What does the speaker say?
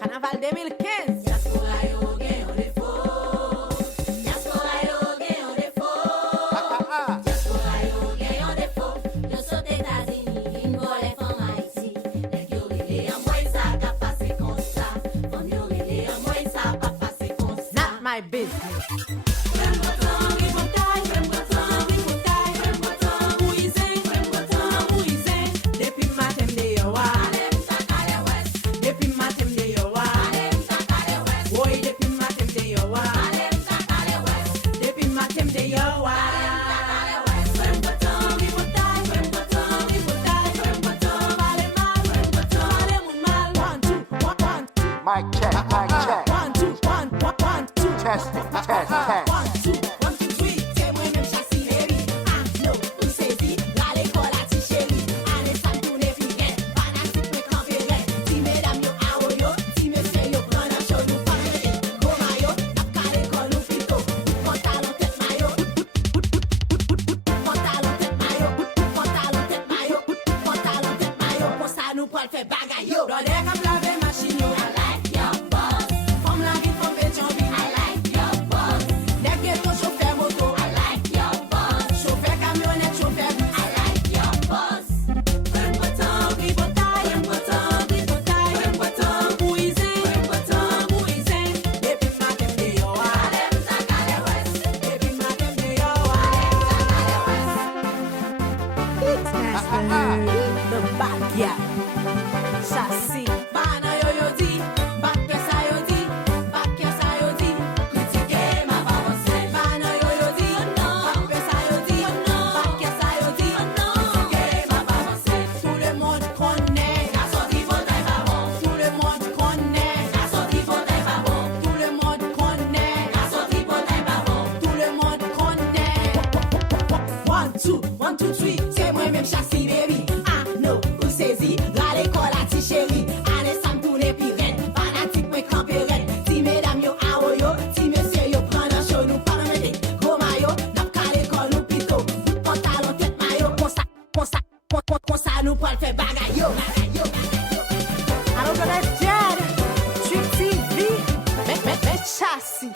Carnaval 2015. Diaspora yo gen yon defo. Diaspora yo gen yon defo. Diaspora yo gen yon defo. Yo sote États-Unis, vin vole femme Haïti. Nek yo rele an mwen sa ka pase kon sa. Femme yo rele an mwen sa pa pase kon sa. Not my business. Mic check, mic check. 1, 2, 1, 1, 2. Testing, test, test. 1, 2, 1, 2, 3. C'est moi même chassi baby. Ah no, ou saisi, la l'école a ti chéri. Ane sa tourne figen, fanatique me camper ren. Si mesdames yo a yo, si monsieur yo prend un show nous pas rete. Go mayo, n'a qu'à l'école ou plutôt. Pantalon tête mayo, pantalon tête mayo, pantalon tête mayo, pantalon tête mayo. Pour ça nous pas le faire bagaille yo. Dans des câbles laver machine yo. I like your boss. Femme la vie, femme fait jambi. I like your boss. Des ghetto chauffeur moto. I like your boss. Chauffeur camionnette, chauffeur bus. I like your boss. Un bâton, gris bataille. Un bâton, gris bataille. Un bâton, mouisé. Un bâton, mouisé. Depuis matin de yo. Alem Zakale West. Depuis matin de yo. The backyard. Chassis. Bana yo yo di. Bakke sa yo di. Bakke sa yo di. Critique ma avance. Bana yo yo di. Bakke sa yo di. Bakke sa yo di. Critique ma avance. Tout le monde connaît. La sortie fauteuil pas bon. Tout le monde connaît. La sortie fauteuil pas bon. Tout le monde connaît. La sortie fauteuil pas bon. Tout le monde connaît. 1, 2, 3. C'est moi-même chassis baby. Ah no, ou saisi. La l'école a ti chéri. Ane sam tourne pi ren. Fanatique moi camper ren. Si mesdames yo a yo, si monsieur yo prend un show nous pas remettre. Gros mayo, n'a qu'à l'école ou plutôt. Pantalon tête mayo, comme ça nous pas le faire bagaille yo. Alors que la Jad, Trip TV, mais chassis.